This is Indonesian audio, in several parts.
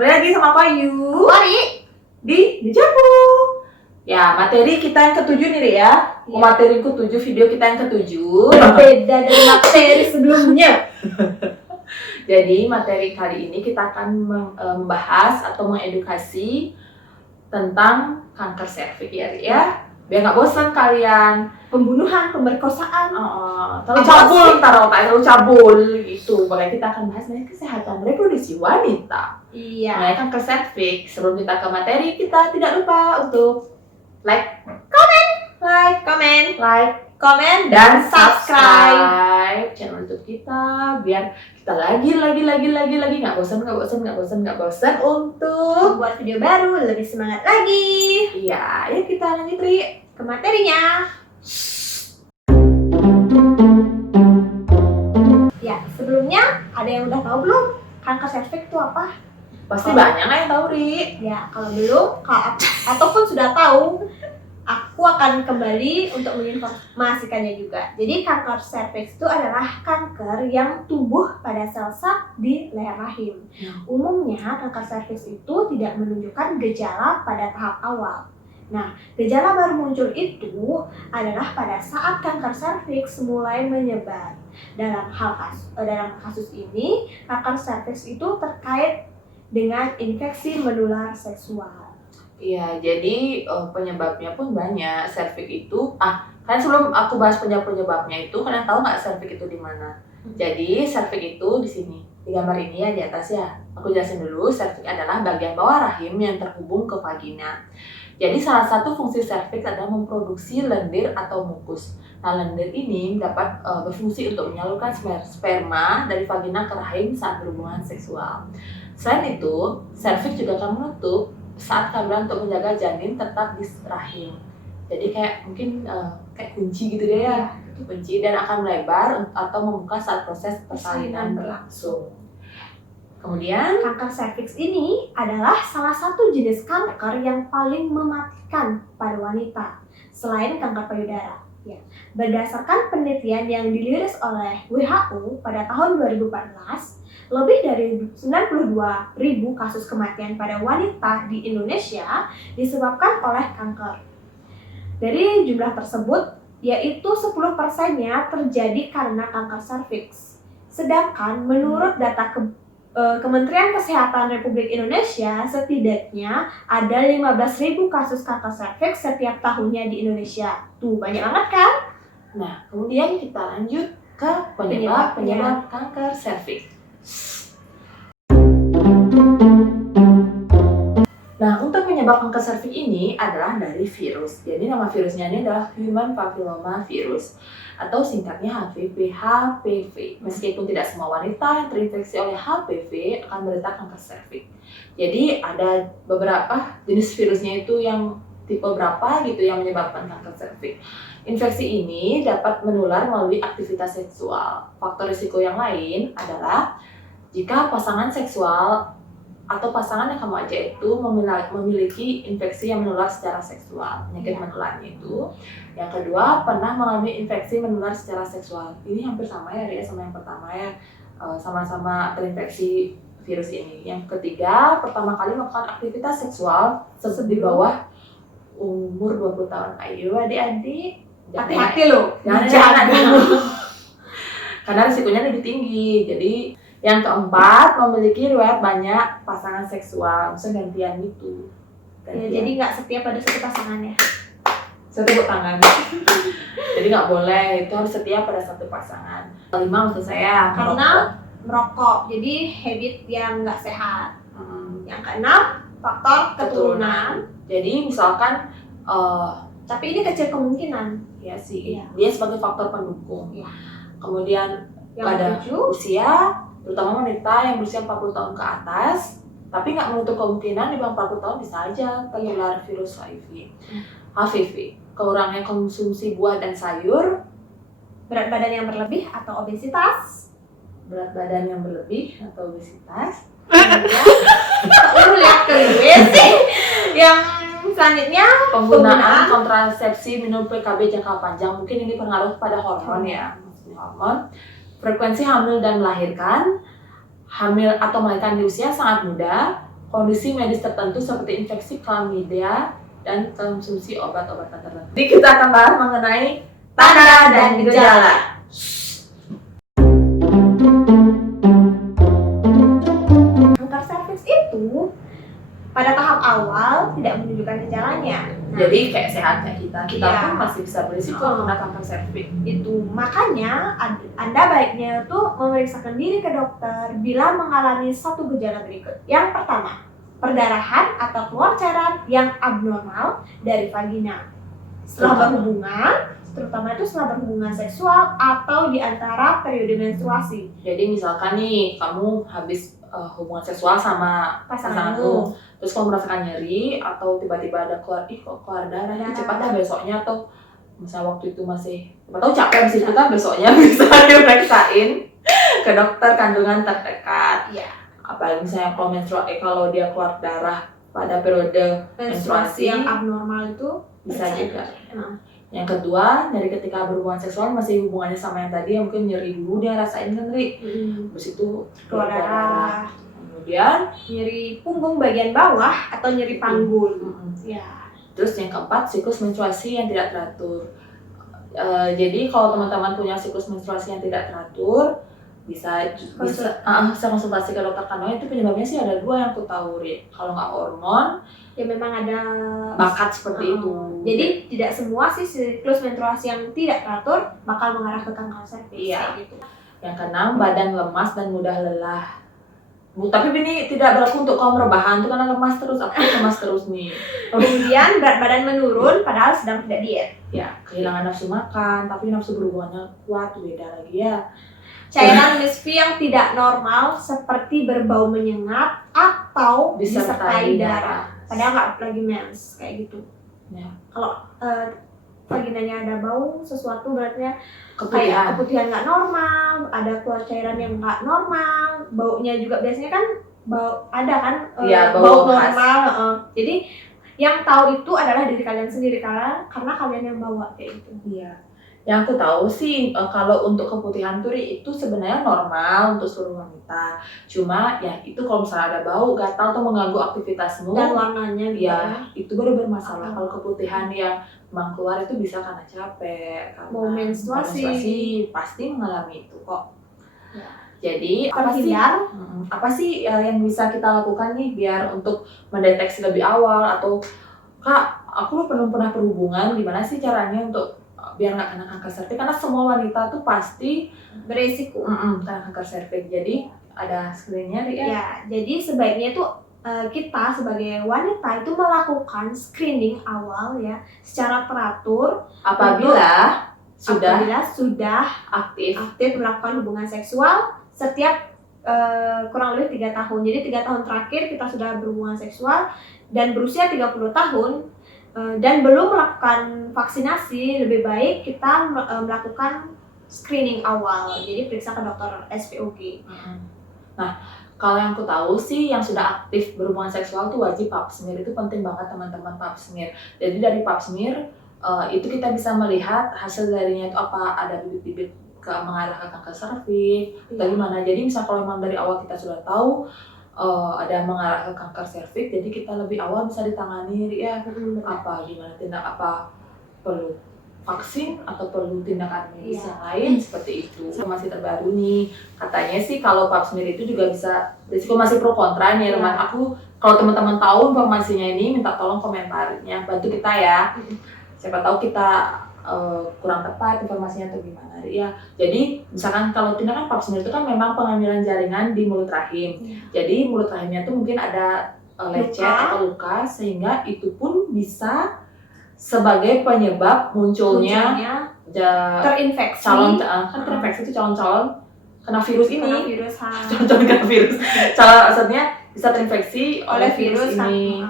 Kembali lagi sama aku Ayu Mari di Jabu. Ya, materi kita yang ketujuh nih Ri ya. Iya. Materi ketujuh, video kita yang ketujuh. Beda dari materi sebelumnya. Jadi materi kali ini kita akan membahas atau mengedukasi tentang kanker serviks ya Ri ya. Biar nggak bosan kalian. Pembunuhan, pemerkosaan. Terlalu cabul, terlalu cabul gitu. Makanya kita akan bahas mengenai kesehatan reproduksi wanita. Iya. Mengenai kanker serviks. Sebelum kita ke materi, kita tidak lupa untuk like, komen, dan subscribe. subscribe channel YouTube kita biar kita lagi nggak bosan untuk Buat video baru, lebih semangat lagi. iya. Yuk kita lanjut Ri Ke materinya. Ya, sebelumnya ada yang udah tahu belum? Kanker serviks itu apa? pasti banyak lah yang tahu Ri. Ya, kalau belum, ataupun sudah tahu, aku akan kembali untuk menginformasikannya juga. Jadi kanker serviks itu adalah kanker yang tumbuh pada sel sap di leher rahim. Umumnya kanker serviks itu tidak menunjukkan gejala pada tahap awal. Nah, gejala baru muncul itu adalah pada saat kanker serviks mulai menyebar. Dalam kasus ini, kanker serviks itu terkait dengan infeksi menular seksual. Iya, jadi penyebabnya pun banyak. Serviks itu, kan sebelum aku bahas penyebabnya itu, kalian tahu nggak serviks itu di mana? Jadi serviks itu di sini, di gambar ini ya di atas ya. Aku jelasin dulu, serviks adalah bagian bawah rahim yang terhubung ke vagina. Jadi salah satu fungsi serviks adalah memproduksi lendir atau mukus. Nah, lendir ini dapat berfungsi untuk menyalurkan sperma dari vagina ke rahim saat berhubungan seksual. Selain itu, serviks juga akan menutup saat kehamilan untuk menjaga janin tetap di rahim. Jadi kayak mungkin kayak kunci gitu deh ya, kunci, dan akan melebar atau membuka saat proses persalinan berlangsung. Kemudian Kanker serviks ini adalah salah satu jenis kanker yang paling mematikan pada wanita selain kanker payudara. Ya. Berdasarkan penelitian yang dirilis oleh WHO pada tahun 2014, lebih dari 92.000 kasus kematian pada wanita di Indonesia disebabkan oleh kanker. Dari jumlah tersebut, yaitu 10%-nya terjadi karena kanker serviks. Sedangkan menurut data Kementerian Kesehatan Republik Indonesia, setidaknya ada 15.000 kasus kanker serviks setiap tahunnya di Indonesia. Tuh, banyak banget kan? Nah, kemudian kita lanjut ke penyebab kanker serviks. Nah, untuk penyebab kanker serviks ini adalah dari virus. Jadi nama virusnya ini adalah Human Papilloma Virus atau singkatnya HPV. Meskipun tidak semua wanita yang terinfeksi oleh HPV akan menderita kanker serviks. Jadi ada beberapa jenis virusnya itu yang tipe berapa gitu yang menyebabkan kanker serviks. Infeksi ini dapat menular melalui aktivitas seksual. Faktor risiko yang lain adalah jika pasangan seksual atau pasangan yang kamu ajak itu memiliki infeksi yang menular secara seksual, penyakit menularnya itu. Yang kedua, pernah mengalami infeksi menular secara seksual. Ini hampir sama ya Ria sama yang pertama ya, sama-sama terinfeksi virus ini. Yang ketiga, pertama kali melakukan aktivitas seksual di bawah umur 20 tahun. Ayo adik-adik, Hati-hati loh, jangan dulu. Karena risikonya lebih tinggi. Jadi yang keempat, memiliki riwayat banyak pasangan seksual, maksudnya gantian gitu. Ya, jadi nggak setia pada satu pasangannya. Saya tepuk tangan. Jadi nggak boleh, itu harus setia pada satu pasangan. Kelima maksud saya Karena merokok, jadi habit yang nggak sehat. Yang keenam, faktor keturunan. Jadi misalkan, Tapi ini kecil kemungkinan. ya sih, Iya. dia sebagai faktor pendukung. Iya. Kemudian Yang pada ketujuh, usia, terutama wanita yang berusia 40 tahun ke atas, tapi nggak menutup kemungkinan di bawah 40 tahun bisa aja tertular virus HPV. Kekurangan konsumsi buah dan sayur, berat badan yang berlebih atau obesitas. berat badan yang berlebih atau obesitas. Kok lu lihat ke gue sih? Yang selanjutnya, Penggunaan kontrasepsi minum PKB jangka panjang, mungkin ini pengaruh pada hormon ya, hormon. Frekuensi hamil dan melahirkan, hamil atau melahirkan di usia sangat muda, kondisi medis tertentu seperti infeksi chlamydia dan konsumsi obat-obatan tertentu. Jadi kita akan bahas mengenai tanda dan gejala. Kanker serviks itu pada tahap awal tidak menunjukkan gejalanya. Jadi kayak sehat kayak kita Iya. pun masih bisa berisiko kena kanker serviks. Itu makanya Anda baiknya tuh memeriksakan diri ke dokter bila mengalami satu gejala berikut. Yang pertama, perdarahan atau keluar cairan yang abnormal dari vagina setelah berhubungan, terutama itu setelah berhubungan seksual atau di antara periode menstruasi. Jadi misalkan nih kamu habis hubungan seksual sama pasanganmu, terus kamu merasakan nyeri atau tiba-tiba ada keluar darah, cepat dah besoknya, atau misalnya waktu itu masih atau capek habis itu kan besoknya bisa diperiksain ke dokter kandungan terdekat. Iya. Apalagi misalnya kalau dia keluar darah pada periode menstruasi yang abnormal itu bisa juga. Yang kedua, dari ketika berhubungan seksual masih hubungannya sama yang tadi, yang mungkin nyeri dulu dia rasain kan, Ri. Terus itu keluar darah. Kemudian nyeri punggung bagian bawah atau nyeri panggul. Ya. Terus yang keempat, siklus menstruasi yang tidak teratur. Jadi kalau teman-teman punya siklus menstruasi yang tidak teratur, bisa konsultasi ke dokter kandungan. Itu penyebabnya sih ada dua yang aku tahu, Ri. Kalau nggak hormon, ya memang ada bakat seperti itu. Jadi tidak semua sih siklus menstruasi yang tidak teratur bakal mengarah ke kanker serviks. Iya. Gitu. Yang keenam, badan lemas dan mudah lelah. Tapi ini tidak berlaku untuk kaum rebahan, itu karena lemas terus, aku lemas terus nih. Kemudian berat badan menurun padahal sedang tidak diet. Ya, kehilangan nafsu makan, tapi nafsu berhubungannya kuat, beda lagi ya. Cairan misfi yang tidak normal seperti berbau menyengat atau disertai darah. Padahal nggak lagi mens, kayak gitu. Ya. Kalau vaginanya ada bau sesuatu berarti Keputihan. kayak keputihan nggak normal, ada keluar cairan yang nggak normal, baunya juga biasanya kan bau ada kan bau normal. Jadi yang tahu itu adalah diri kalian sendiri karena kalian yang bawa kayak gitu. Iya. Yang aku tahu sih kalau untuk keputihan turi itu sebenarnya normal untuk seluruh wanita. Cuma ya itu kalau misalnya ada bau, gatal atau mengganggu aktivitasmu dan warnanya ya itu baru bermasalah. Kalau keputihan yang memang keluar itu bisa karena capek, karena mau menstruasi pasti mengalami itu kok. Ya. Jadi apa sih yang bisa kita lakukan nih biar untuk mendeteksi lebih awal, atau Kak, aku belum pernah berhubungan, gimana sih caranya untuk biar nggak kena kanker serviks? Karena semua wanita tuh pasti beresiko kena kanker serviks. Jadi ada screeningnya ya? Ya, jadi sebaiknya itu kita sebagai wanita itu melakukan screening awal ya secara teratur apabila sudah aktif melakukan hubungan seksual setiap kurang lebih 3 tahun. Jadi 3 tahun terakhir kita sudah berhubungan seksual dan berusia 30 tahun dan belum melakukan vaksinasi, lebih baik kita melakukan screening awal. Jadi periksa ke dokter SPOG. Nah, kalau yang aku tahu sih yang sudah aktif berhubungan seksual tuh wajib pap smear. Itu penting banget teman-teman, pap smear. Jadi dari pap smear itu kita bisa melihat hasil darinya itu apa, ada bibit-bibit mengarah ke kanker serviks atau gimana. Jadi misal kalau memang dari awal kita sudah tahu ada mengarah ke kanker serviks, jadi kita lebih awal bisa ditangani ya. Apa gimana perlu vaksin atau perlu tindakan medis yang lain seperti itu. Masih terbaru nih, katanya sih kalau pap smear itu juga bisa risiko, masih pro kontra nih teman. Aku kalau teman-teman tahu informasinya ini minta tolong komentarnya, bantu kita ya. Siapa tahu kita kurang tepat informasinya atau gimana ya. Jadi misalkan kalau tindakan pap smear itu kan memang pengambilan jaringan di mulut rahim. Jadi mulut rahimnya tuh mungkin ada lecet atau luka, sehingga itu pun bisa sebagai penyebab munculnya terinfeksi. Terinfeksi itu calon-calon kena virus ini. Calon-calon kena virus. Maksudnya bisa terinfeksi oleh virus ini.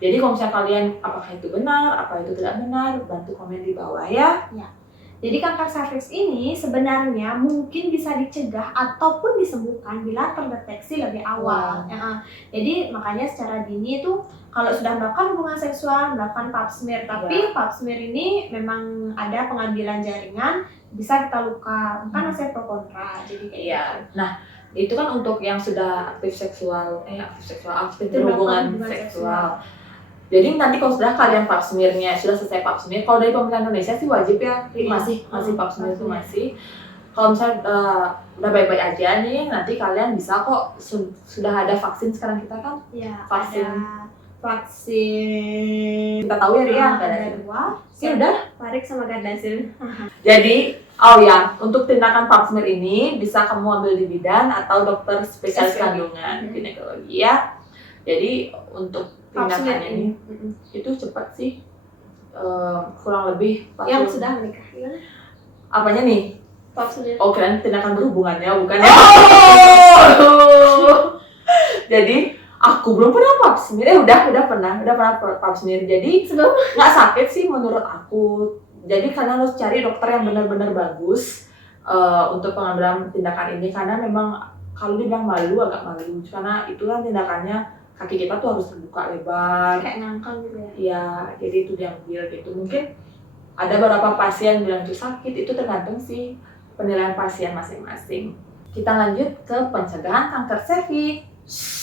Jadi kalau misalnya kalian apakah itu benar, apa itu tidak benar, bantu komen di bawah ya. Jadi kanker serviks ini sebenarnya mungkin bisa dicegah ataupun disembuhkan bila terdeteksi lebih awal. Jadi makanya secara dini itu kalau sudah melakukan hubungan seksual, melakukan pap smear. Tapi pap smear ini memang ada pengambilan jaringan, bisa kita luka. Kan masih pro kontra. Jadi Nah, Itu kan untuk yang sudah aktif berhubungan seksual. Jadi nanti kalau sudah kalian pap smearnya, sudah selesai pap smear, kalau dari pemerintah Indonesia sih wajib ya, masih pap smear itu masih. Kalau misalnya udah baik-baik aja nih, nanti kalian bisa kok sudah ada vaksin sekarang kita kan? Ya, Vaksin. ada vaksin. Kita tahu ya Ria, Ada 2. ya udah. Varik sama Gardasil. Jadi, untuk tindakan pap smear ini bisa kamu ambil di bidan atau dokter spesialis kandungan ginekologi ya. Jadi untuk tindakan ini itu cepat sih, kurang lebih. Yang sudah menikah gimana? Apanya nih? Pap smear. Oh, kirain tindakan berhubungannya, bukan ya? Jadi aku belum pernah pap smear. Udah pernah pap smear. Jadi nggak sakit sih menurut aku. Jadi kalian harus cari dokter yang benar-benar bagus untuk pengambilan tindakan ini, karena memang kalau dibilang malu agak malu, karena itulah tindakannya, kaki kita tuh harus terbuka lebar kayak ngangkang gitu ya. Iya, jadi itu diambil gitu. Mungkin ada beberapa pasien bilang itu sakit, itu tergantung sih penilaian pasien masing-masing. Kita lanjut ke pencegahan kanker serviks.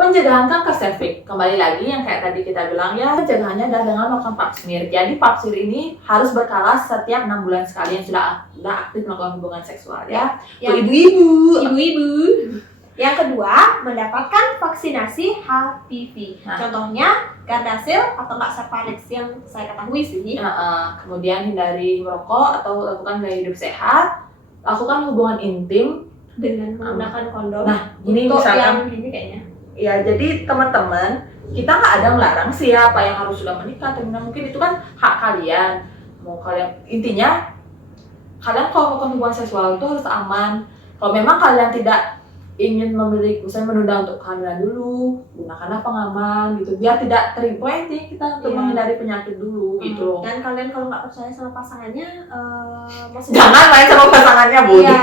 Pencegahan kanker serviks, kembali lagi yang kayak tadi kita bilang ya, pencegahannya adalah dengan melakukan pap smear. Jadi pap smear ini harus berkala setiap 6 bulan sekali yang sudah aktif melakukan hubungan seksual ya. Yang Ibu-ibu. Yang kedua, mendapatkan vaksinasi HPV. Contohnya Gardasil atau nggak Cervarix yang saya ketahui sih. Kemudian hindari merokok atau lakukan gaya hidup sehat. Lakukan hubungan intim dengan menggunakan kondom. Nah, gini untuk misalkan yang ini kayaknya. Ya, jadi teman-teman, kita nggak ada melarang siapa yang harus sudah menikah atau mungkin itu kan hak kalian. Mau kalian, intinya kalian kalau melakukan hubungan seksual itu harus aman. Kalau memang kalian tidak ingin memiliki, misalnya menunda untuk kehamilan dulu, gunakanlah pengaman gitu, biar tidak terinfeksi kita untuk menghindari penyakit dulu gitu loh. Dan kalian kalau nggak percaya sama pasangannya, jangan main sama pasangannya, bodoh. Iya,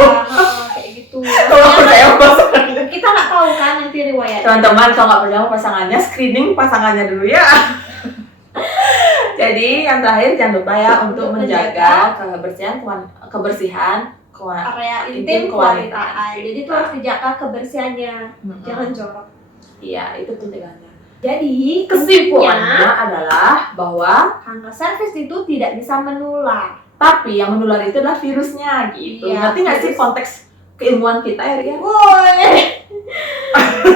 kayak gitu. Kalau percaya sama pasangannya, kita nggak tahu kan nanti riwayatnya. Teman-teman, kalau nggak percaya sama pasangannya, screening pasangannya dulu ya. Jadi yang terakhir jangan lupa ya untuk menjaga kebersihan area intim kewanitaan. Jadi itu harus dijaga kebersihannya, jangan jorok. Iya, itu pencegahannya. Jadi kesimpulannya adalah bahwa kanker serviks itu tidak bisa menular. Tapi yang menular itu adalah virusnya gitu. Ngerti nggak sih konteks keilmuan kita ya Ria? Woi.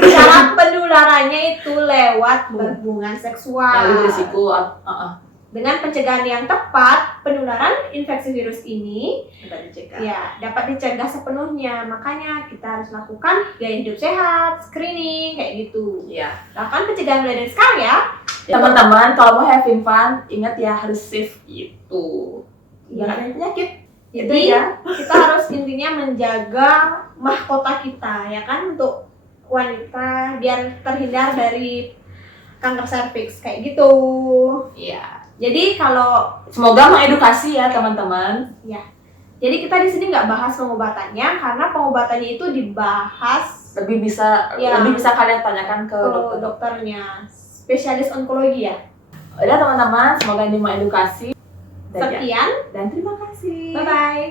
Cara penularannya itu lewat berhubungan seksual. Lalu risiko dengan pencegahan yang tepat, penularan infeksi virus ini dapat dicegah sepenuhnya. Makanya kita harus lakukan gaya hidup sehat, screening, kayak gitu. Lakukan pencegahan mulai dari sekarang ya. Teman-teman, kalau mau having fun, ingat ya harus safe gitu. Jangan ada penyakit. Jadi kita harus intinya menjaga mahkota kita ya kan, untuk wanita biar terhindar dari kanker serviks kayak gitu. Iya. Jadi kalau semoga mengedukasi ya teman-teman. Ya. Jadi kita di sini nggak bahas pengobatannya, karena pengobatannya itu dibahas lebih bisa kalian tanyakan ke dokternya, spesialis onkologi ya. Udah teman-teman, semoga ini mengedukasi. Sekian dan terima kasih. Bye bye.